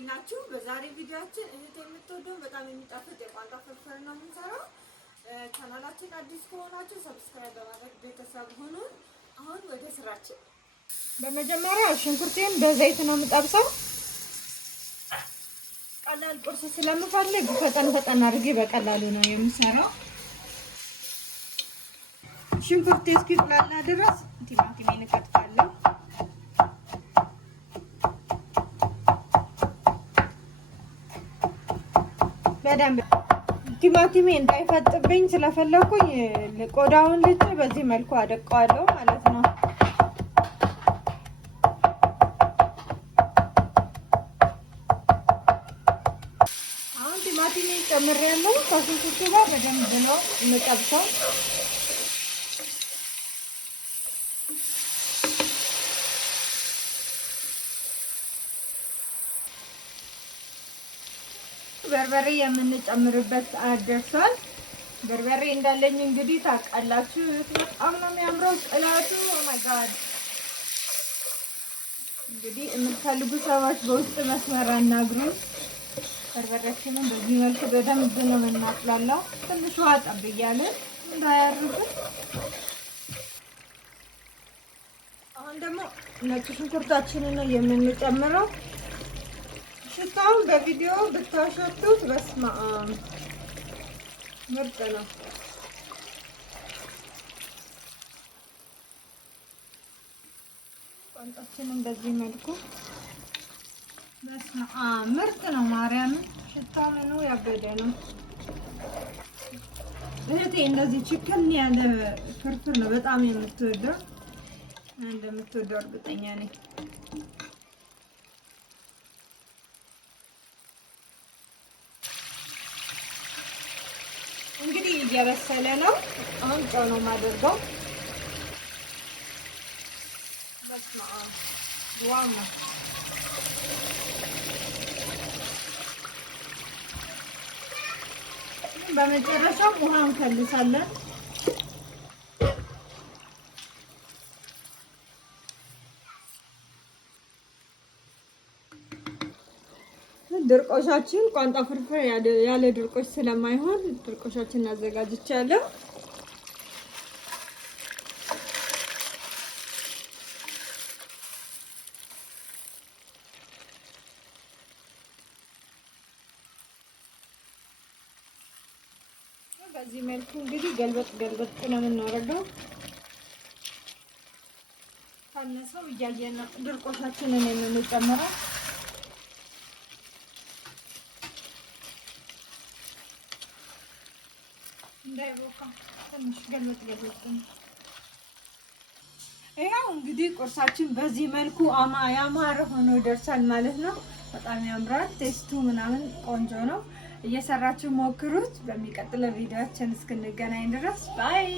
እንዴት ናችሁ? በዛሬ ቪዲዮአችን እህት የምትወደው በጣም የሚጣፍጥ የቋንጣ ፍርፍር ነው የምንሰራው። ቻናላችን አዲስ ከሆናችሁ ሰብስክራይብ በማድረግ ቤተሰብ ሁኑ። አሁን ወደ ስራችን። በመጀመሪያ ሽንኩርቴን በዘይት ነው የምጠብሰው። ቀላል ቁርስ ስለምፈልግ ፈጠን አድርጌ በቀላሉ ነው የምሰራው። ሽንኩርቴ እስኪቁላላ ድረስ ቲማቲሜን እከትፋለሁ። በደንብ ቲማቲሜ እንዳይፈጥብኝ ስለፈለኩኝ ቆዳውን ልጬ በዚህ መልኩ አደቀዋለሁ ማለት ነው። አሁን ቲማቲሜ ጨምሬያለሁ። ከሽንኩርቱ ጋር በደንብ ነው የምጠብሰው። በርበሬ የምንጨምርበት ሰዓት ደርሷል። በርበሬ እንዳለኝ እንግዲህ ታውቃላችሁ። በጣም ነው የሚያምረው ቅላቱ። ኦ ማይ ጋድ። እንግዲህ የምትፈልጉ ሰዎች በውስጥ መስመር አናግሩን። በርበሬያችንን በዚህ መልኩ በደንብ ነው የምናጥላለው። ትንሽ ውሃ ጠብ እያለን እንዳያርብን። አሁን ደግሞ ነጭ ሽንኩርታችንን ነው የምንጨምረው። ሽታውን በቪዲዮ ብታሸቱት በስመ አብ ምርጥ ነው። ቋንጣችንን በዚህ መልኩ በስመ አብ ምርጥ ነው። ማርያምን ሽታው ምኑ ያበደ ነው። እህቴ እንደዚህ ችክን ያለ ፍርፍር ነው በጣም የምትወደው። እንደምትወደው እርግጠኛ ነኝ። እንግዲህ እየበሰለ ነው። አሁን ጨው ነው የማደርገው። በስመ አብ ዋው ነው። በመጨረሻው ውሃ እንከልሳለን። ድርቆሻችን ቋንጣ ፍርፍር ያለ ድርቆሽ ስለማይሆን ድርቆሻችን አዘጋጅቻለሁ። በዚህ መልኩ እንግዲህ ገልበጥ ነው የምናደርገው። ካነሰው እያየን ነው ድርቆሻችንን የምንጨምረው። እንዳይቦካ ትንሽ ገልበጥ ነው። ያው እንግዲህ ቁርሳችን በዚህ መልኩ ያማረ ሆኖ ደርሷል ማለት ነው። በጣም ያምራል። ቴስቱ ምናምን ቆንጆ ነው። እየሰራችሁ ሞክሩት። በሚቀጥለው ቪዲዮአችን እስክንገናኝ ድረስ ባይ